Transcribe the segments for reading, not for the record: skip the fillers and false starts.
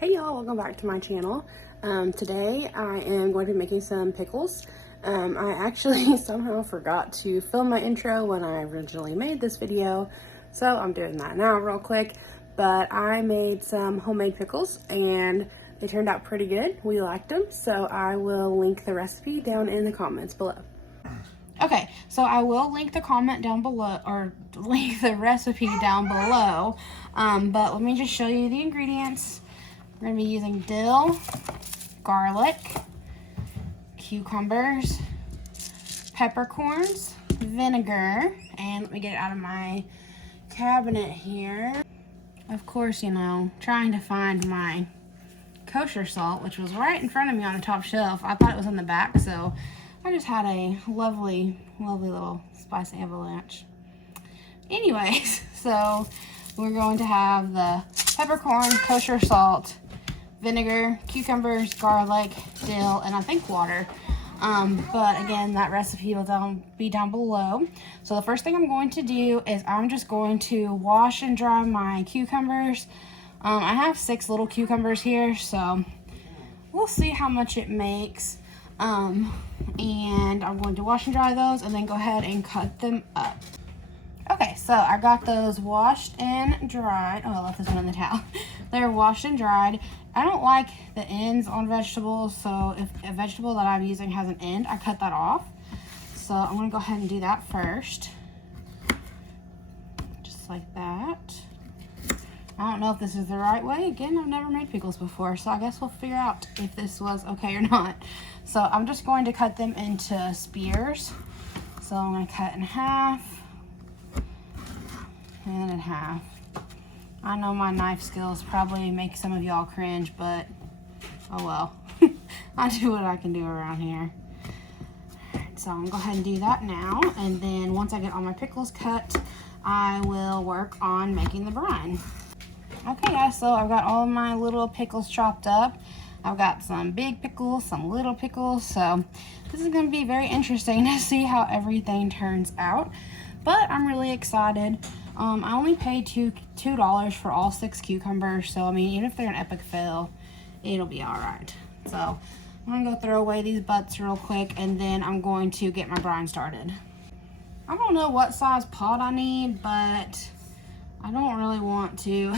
Hey y'all, welcome back to my channel. Today I am going to be making some pickles. I actually somehow forgot to film my intro when I originally made this video, so I'm doing that now real quick. But I made some homemade pickles and they turned out pretty good. We liked them, so I will link the recipe down in the comments below. Okay, so I will link the comment down below, or link the recipe down below, but let me just show you the ingredients. We're going to be using dill, garlic, cucumbers, peppercorns, vinegar, and let me get it out of my cabinet here. Of course, you know, trying to find my kosher salt, which was right in front of me on the top shelf. I thought it was on the back, so I just had a lovely, lovely little spicy avalanche. Anyways, so we're going to have the peppercorn, kosher salt, vinegar, cucumbers, garlic, dill, and I think water. But again, that recipe will be down below. So the first thing I'm going to do is I'm just going to wash and dry my cucumbers. I have 6 little cucumbers here, so we'll see how much it makes. And I'm going to wash and dry those and then go ahead and cut them up. Okay, so I got those washed and dried. Oh, I left this one in the towel. They're washed and dried. I don't like the ends on vegetables, so if a vegetable that I'm using has an end, I cut that off. So I'm gonna go ahead and do that first. Just like that. I don't know if this is the right way. Again, I've never made pickles before, so I guess we'll figure out if this was okay or not. So I'm just going to cut them into spears. So I'm gonna cut in half and in half. I know my knife skills probably make some of y'all cringe, but oh well. I do what I can do around here. Alright, so I'm gonna go ahead and do that now, and then once I get all my pickles cut, I will work on making the brine. Okay guys, so I've got all of my little pickles chopped up. I've got some big pickles, some little pickles, so this is gonna be very interesting to see how everything turns out. But I'm really excited. I only paid $2 for all 6 cucumbers, so I mean, even if they're an epic fail, it'll be all right. So I'm gonna go throw away these butts real quick, and then I'm going to get my brine started. I don't know what size pot I need, but I don't really want to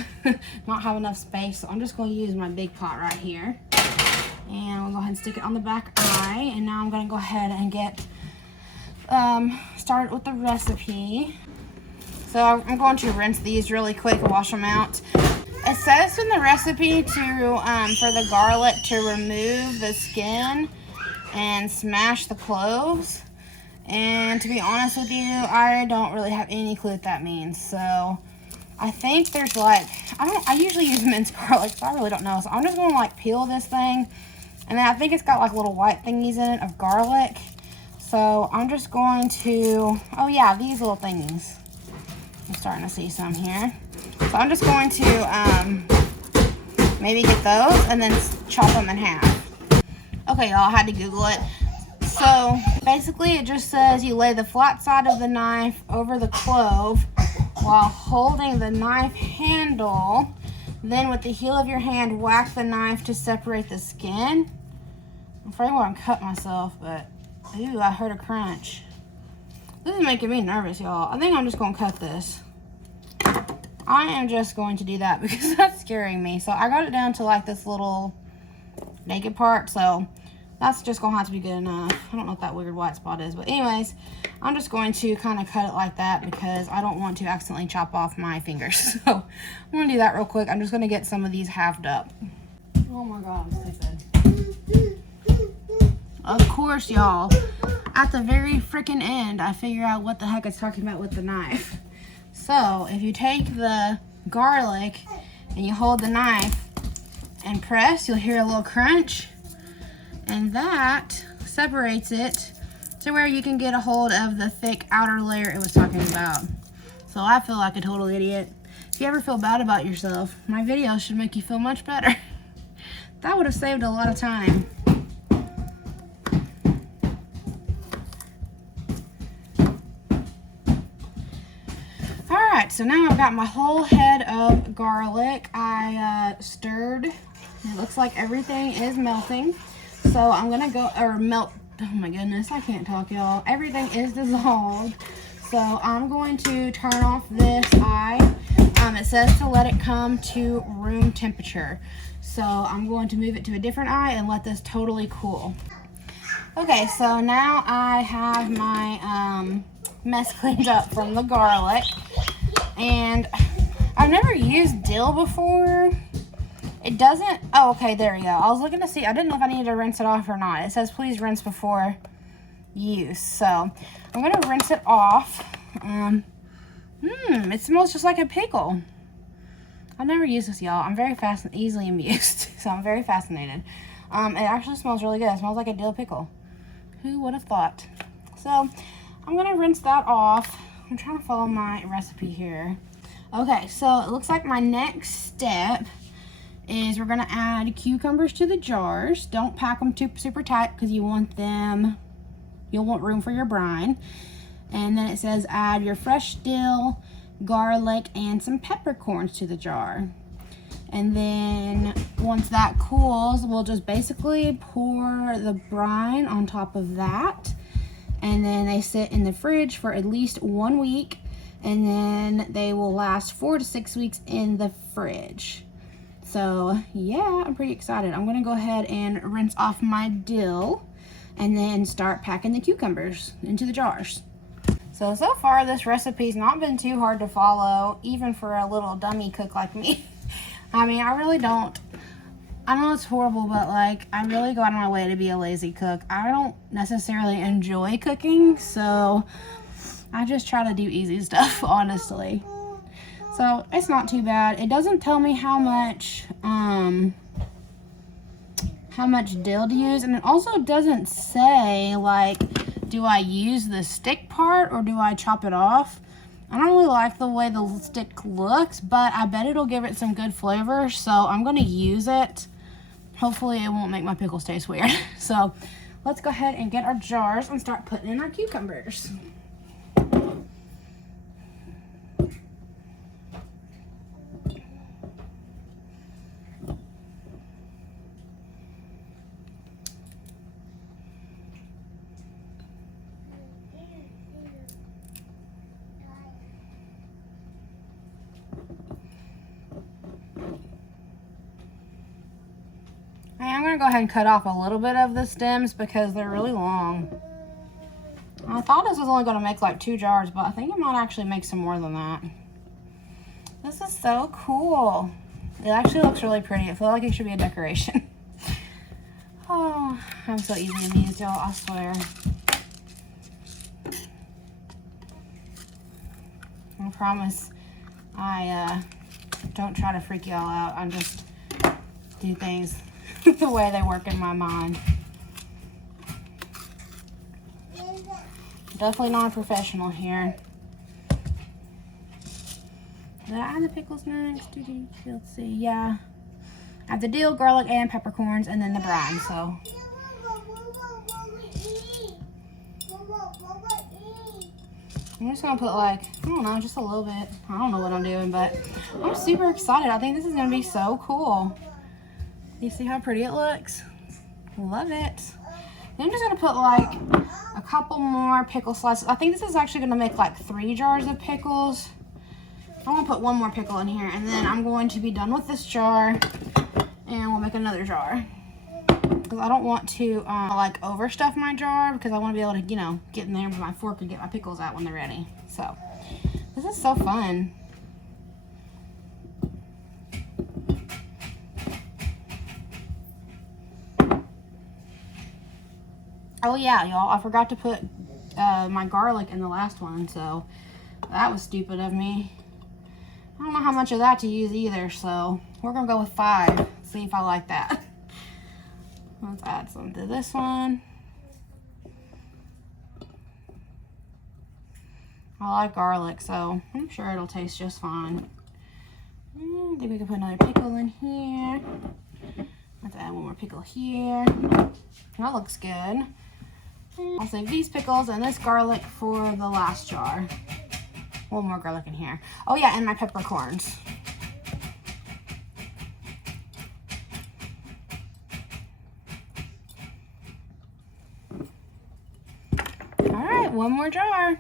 not have enough space, so I'm just going to use my big pot right here. And we'll go ahead and stick it on the back eye, and now I'm going to go ahead and get started with the recipe. So I'm going to rinse these really quick and wash them out. It says in the recipe to for the garlic to remove the skin and smash the cloves. And to be honest with you, I don't really have any clue what that means. So I think there's like, I usually use minced garlic, so I really don't know. So I'm just going to like peel this thing. And then I think it's got like little white thingies in it of garlic. So I'm just going to, oh yeah, these little thingies. I'm starting to see some here. So I'm just going to maybe get those and then chop them in half. Okay, y'all, I had to Google it. So basically it just says you lay the flat side of the knife over the clove while holding the knife handle. Then with the heel of your hand, whack the knife to separate the skin. I'm afraid I'm going to cut myself, but ooh, I heard a crunch. This is making me nervous, y'all. I think I'm just going to cut this. I am just going to do that because that's scaring me. So I got it down to like this little naked part, so that's just going to have to be good enough. I don't know what that weird white spot is, but anyways, I'm just going to kind of cut it like that because I don't want to accidentally chop off my fingers. So I'm going to do that real quick. I'm just going to get some of these halved up. Oh my God, I'm stupid. Of course, y'all, at the very freaking end, I figure out what the heck it's talking about with the knife. So if you take the garlic and you hold the knife and press, you'll hear a little crunch. And that separates it to where you can get a hold of the thick outer layer it was talking about. So I feel like a total idiot. If you ever feel bad about yourself, my video should make you feel much better. That would have saved a lot of time. Alright, so now I've got my whole head of garlic. I stirred It looks like everything is melting. So I'm gonna go, or melt, oh my goodness, I can't talk, y'all. Everything is dissolved. So I'm going to turn off this eye. It says to let it come to room temperature. So I'm going to move it to a different eye and let this totally cool. Okay, so now I have my mess cleaned up from the garlic. And I've never used dill before. It doesn't, oh, okay, there we go. I was looking to see, I didn't know if I needed to rinse it off or not. It says please rinse before use. So I'm gonna rinse it off. It smells just like a pickle. I've never used this, y'all. I'm very easily amused, so I'm very fascinated. It actually smells really good. It smells like a dill pickle. Who would have thought? So I'm gonna rinse that off. I'm trying to follow my recipe here. Okay, so it looks like my next step is we're gonna add cucumbers to the jars. Don't pack them super tight because you'll want room for your brine. And then it says add your fresh dill, garlic, and some peppercorns to the jar. And then once that cools, we'll just basically pour the brine on top of that. And then they sit in the fridge for at least 1 week. And then they will last 4 to 6 weeks in the fridge. So yeah, I'm pretty excited. I'm gonna go ahead and rinse off my dill and then start packing the cucumbers into the jars. So far this recipe's not been too hard to follow, even for a little dummy cook like me. I mean, I really don't, I know it's horrible, but like, I really go out of my way to be a lazy cook. I don't necessarily enjoy cooking, so I just try to do easy stuff, honestly. So it's not too bad. It doesn't tell me how much dill to use, and it also doesn't say like, do I use the stick part or do I chop it off? I don't really like the way the stick looks, but I bet it'll give it some good flavor, so I'm gonna use it. Hopefully it won't make my pickles taste weird. So let's go ahead and get our jars and start putting in our cucumbers. I'm going to go ahead and cut off a little bit of the stems because they're really long. I thought this was only going to make like 2 jars, but I think it might actually make some more than that. This is so cool. It actually looks really pretty. I feel like it should be a decoration. Oh, I'm so easily amused, y'all, I swear. I promise I don't try to freak y'all out. I just do things the way they work in my mind. Definitely not a professional here. Did I add the pickles next? Let's see. Yeah. I have the dill, garlic, and peppercorns, and then the brine. So. I'm just gonna put like, I don't know, just a little bit. I don't know what I'm doing, but I'm super excited. I think this is gonna be so cool. You see how pretty it looks? Love it. Then I'm just gonna put like a couple more pickle slices. I think this is actually gonna make like 3 jars of pickles. I'm gonna put 1 more pickle in here, and then I'm going to be done with this jar, and we'll make another jar. Because I don't want to like overstuff my jar, because I want to be able to, you know, get in there with my fork and get my pickles out when they're ready. So this is so fun. Oh yeah, y'all, I forgot to put my garlic in the last one, so that was stupid of me. I don't know how much of that to use either, so we're gonna go with 5. See if I like that. Let's add some to this one. I like garlic, so I'm sure it'll taste just fine. I think we can put another pickle in here. Let's add 1 more pickle here. That looks good. I'll save these pickles and this garlic for the last jar. 1 more garlic in here. Oh yeah, and my peppercorns. one more jar.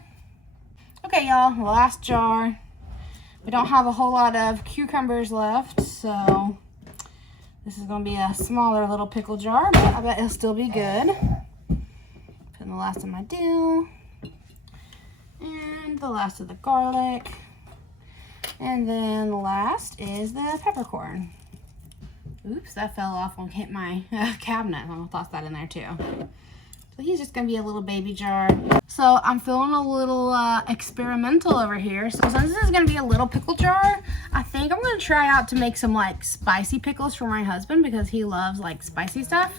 Okay, y'all, last jar. We don't have a whole lot of cucumbers left, so this is going to be a smaller little pickle jar, but I bet it'll still be good. Put in the last of my dill, and the last of the garlic, and then the last is the peppercorn. Oops, that fell off on my cabinet. I'll toss that in there too. So he's just gonna be a little baby jar. So I'm feeling a little experimental over here. So since this is gonna be a little pickle jar, I think I'm gonna try out to make some like spicy pickles for my husband because he loves like spicy stuff.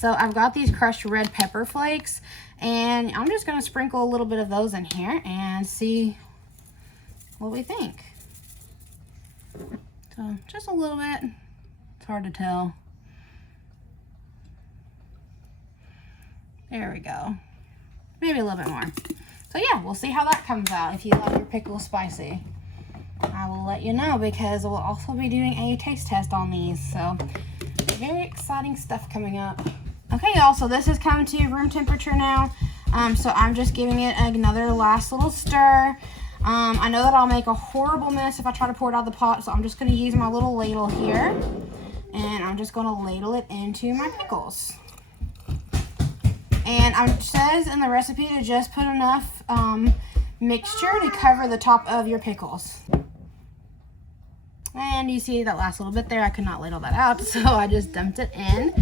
So I've got these crushed red pepper flakes and I'm just gonna sprinkle a little bit of those in here and see what we think. So just a little bit. It's hard to tell. There we go. Maybe a little bit more. So yeah, we'll see how that comes out. If you like your pickles spicy, I will let you know because we'll also be doing a taste test on these. So very exciting stuff coming up. Okay, y'all, so this is coming to room temperature now. So I'm just giving it another last little stir. I know that I'll make a horrible mess if I try to pour it out of the pot, so I'm just gonna use my little ladle here. And I'm just gonna ladle it into my pickles. And it says in the recipe to just put enough mixture to cover the top of your pickles. And you see that last little bit there, I could not ladle that out, so I just dumped it in.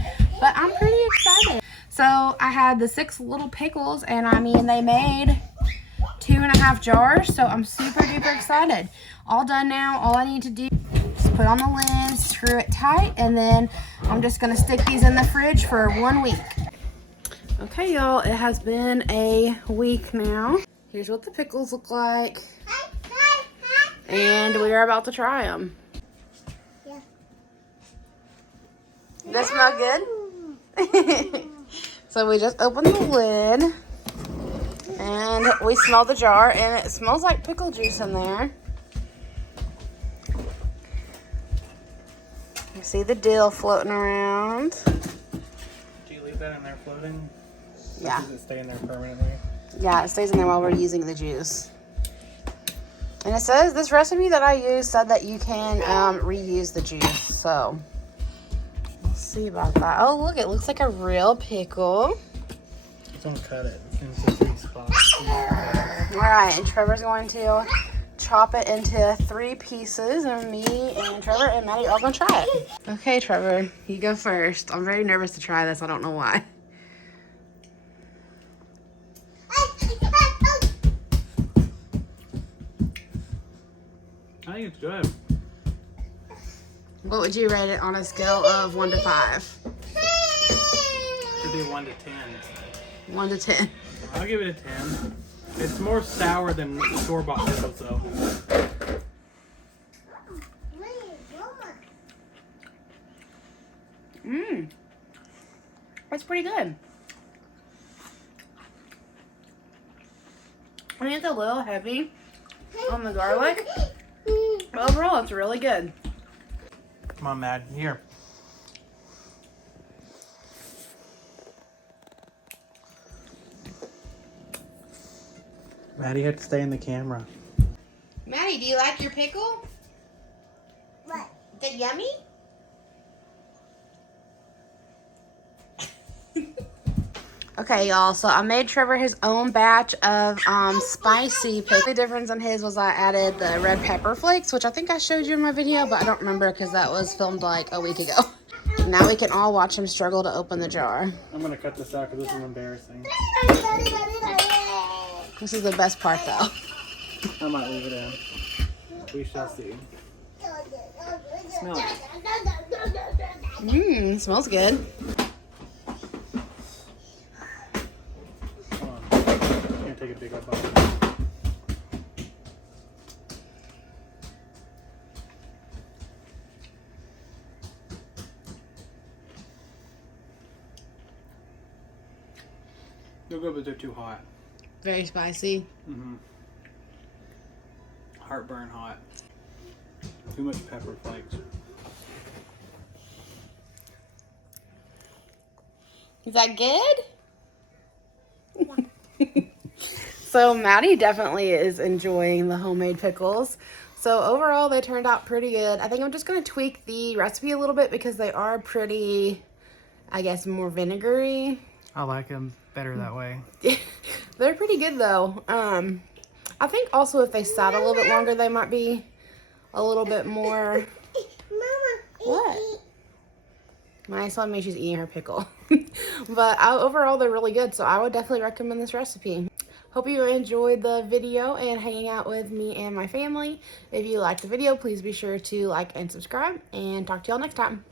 But I'm pretty excited. So I had the 6 little pickles, and I mean, they made 2.5 jars, so I'm super duper excited. All done now. All I need to do is put on the lid, screw it tight, and then I'm just gonna stick these in the fridge for 1 week. Okay, y'all, it has been a week now. Here's what the pickles look like. And we are about to try them. Yeah. Does that smell good? So we just opened the lid. And we smell the jar, and it smells like pickle juice in there. You see the dill floating around. Do you leave that in there floating? Yeah. Does it stay in there permanently? Yeah, it stays in there while we're using the juice. And it says, this recipe that I used said that you can reuse the juice. So, we'll see about that. Oh, look, it looks like a real pickle. Don't cut it. It's in the spot. Alright, and Trevor's going to chop it into 3 pieces, and me and Trevor and Maddie are all going to try it. Okay, Trevor, you go first. I'm very nervous to try this. I don't know why. I think it's good. What would you rate it on a scale of 1 to 5? Should be 1 to 10. 1 to 10. I'll give it a 10. It's more sour than store-bought pickles, though. That's pretty good. I mean, it's a little heavy on the garlic, but overall, it's really good. Come on, Matt. Here. Maddie, you have to stay in the camera. Maddie, do you like your pickle? What? Is it yummy? Okay, y'all, so I made Trevor his own batch of spicy pickles. The difference in his was I added the red pepper flakes, which I think I showed you in my video, but I don't remember because that was filmed like a week ago. Now we can all watch him struggle to open the jar. I'm going to cut this out because this is embarrassing. This is the best part, though. I might leave it in. We shall see. Smell it. Mmm, smells good. Come on. I'm going to take a big old bite. They're good, but they're too hot. Very spicy. Mm-hmm. Heartburn hot. Too much pepper flakes. Is that good? So Maddie definitely is enjoying the homemade pickles. So overall, they turned out pretty good. I think I'm just going to tweak the recipe a little bit because they are pretty, I guess, more vinegary. I like them better that way. They're pretty good though. I think also if they sat a little bit longer, they might be a little bit more. Mama, What? Maya's telling me she's eating her pickle. But overall, they're really good. So I would definitely recommend this recipe. Hope you enjoyed the video and hanging out with me and my family. If you liked the video, please be sure to like and subscribe, and talk to y'all next time.